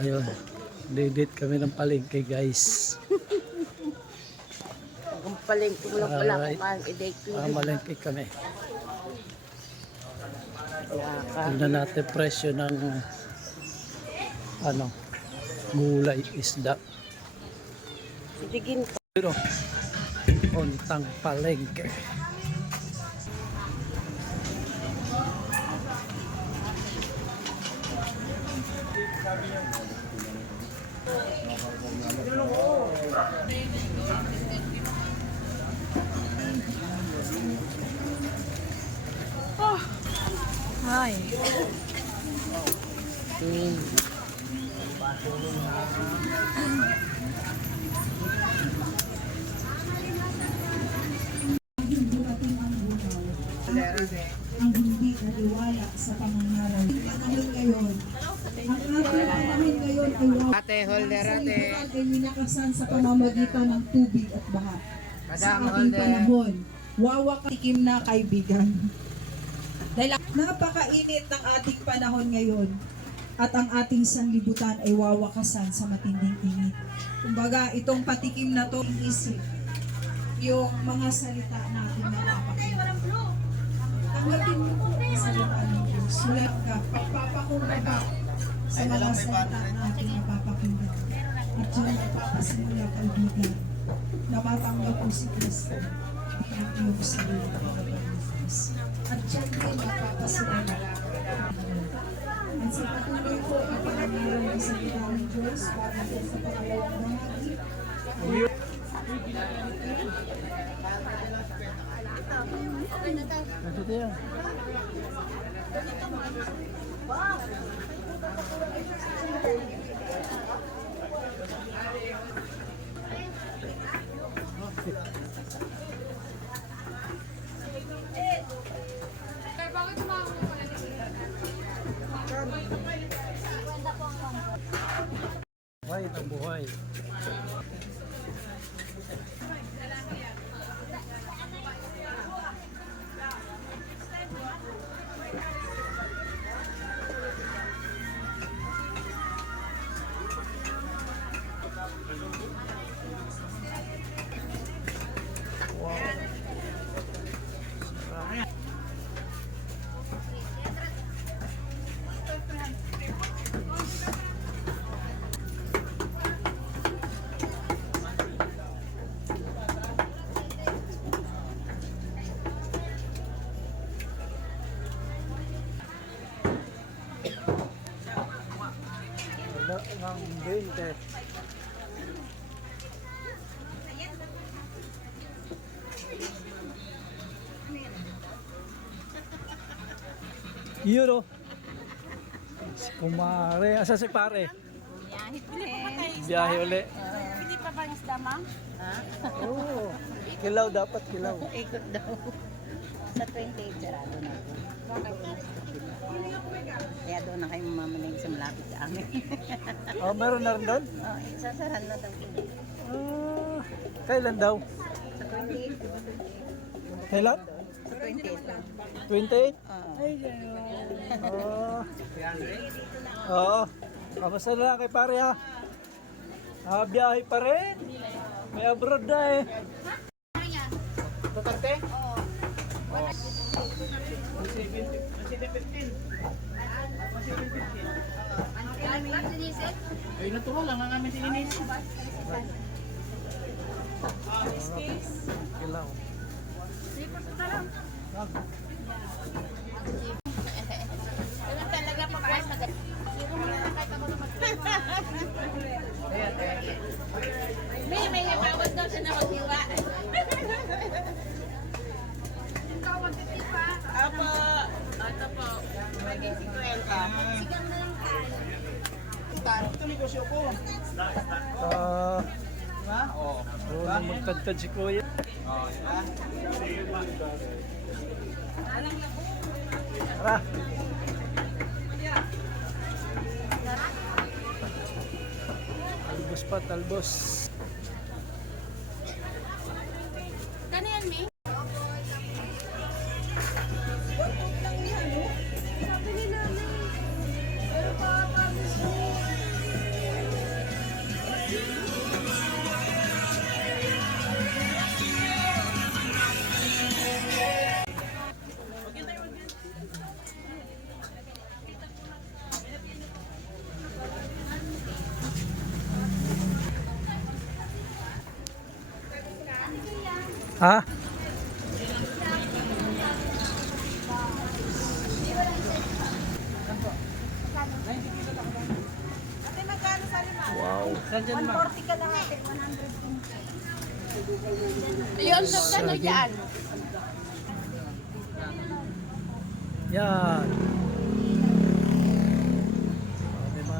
Ayun. Didit kami ng palengke guys. Kung paling wala wala Alright. ko kang i-date. Ah, malengke kami. Tignan natin presyo ng ano, gulay, isda. Sidigin ko. Pero, untang palengke. Ay. Hmm. ang hindi naniwala sa pangangaral. Panahon ngayon, ang ating panahon ngayon ay wala. Ate, holder ate. ay winakasan sa pamamagitan ng tubig at baha. Sa ating panahon, wawakatikim na kaibigan. Dahil napakainit ng ating panahon ngayon at ang ating sanlibutan ay wawakasan sa matinding init. Kumbaga, itong patikim na to, isip yung mga salita natin na napakinggan. Tanggapin mo po ang salita ng Diyos. Wala ka, pagpapakumbaga sa mga salita natin na papakinggan. At dyan napapasimula kaibigan na matanggap mo si Kristo bilang iyong sarili ng Diyos. At dyan din napapasimula At sa patuloy po ang pangalan ng salita ng Diyos para po sa pangalawang bahagi Ito yan. Buhay na Euro. Si Kumare. Asa si pare? Biyahe uli. Hindi pa bang isda, ma'am? Oo. Kilaw dapat kilaw. Ikot daw. Sa 28, sarado na ako. Kaya doon na kayo mamamalig sa malapit sa amin. Oh, meron na rin doon? oh, sasaran na daw. Ah, kailan daw? Sa 28. Kailan? Sa 28. 28? Oh. Oo. Oo. Kamusta na lang kay pare ha? Ah, biyahe pa rin. May abroad na eh. Bakante? Oo. Ay, natural lang ang aming sininis. Kilaw. Ganun talaga pag buwas na ganun. Sino mo na kahit ako naman. May, may hipawad daw siya na maghiwa. Ikaw, 150 pa. Apo. Ito po. Maging 50. Sigang na lang ka. Ito negosyo ko. Ah, Diba? Oo. oo, nung magtagtad si Kuya. Oo, diba? Tara. Talbos pa, talbos. Ha? Wow. Nandiyan ma. 40 ka lang ate, 100 Ayun, sa ano dyan? Yan. O, diba?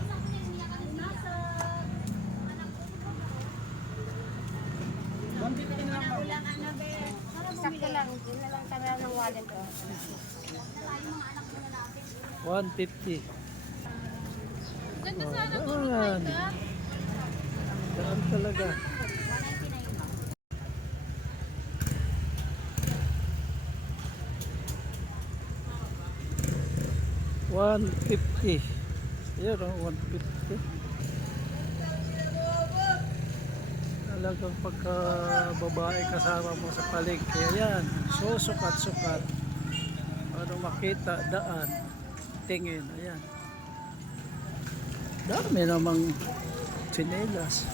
Sakto lang. Doon na lang kami ng wallet. oh. 150. Ganda sana Yan. Daan talaga. One fifty. Yan o, one fifty. Talagang pagka babae kasama mo sa palengke, yan, susukat-sukat. Para makita, daan, tingin, ayan. Dami namang tsinelas.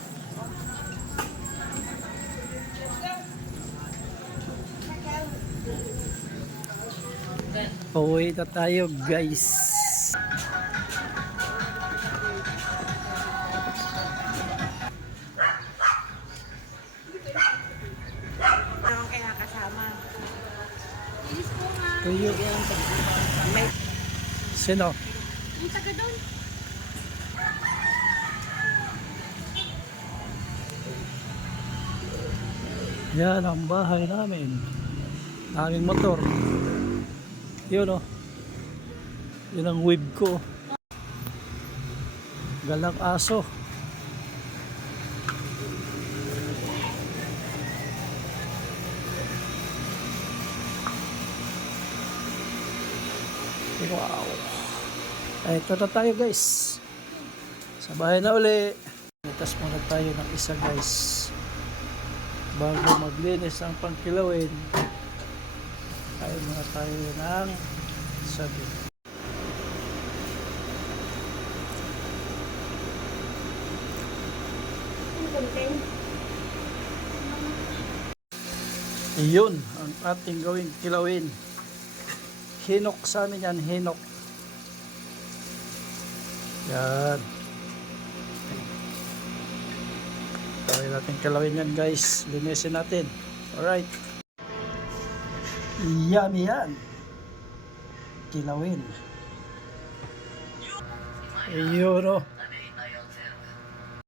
Pauwi na tayo guys. Naman kaya kasama. Tuyo. Sino? Yung taga doon. Yan ang bahay namin. Aming motor. Yun o. Yun ang wave ko. Galang aso. Wow. Ito na tayo guys. Sa bahay na uli. Itas muna tayo ng isa guys bago maglinis ang pangkilawin tayo muna tayo ng sabi iyon ang ating gawing kilawin hinok sa amin yan hinok yan Tawin natin kalawin yan guys. Linisin natin. Alright. Yummy yan. Kilawin. Ayun o.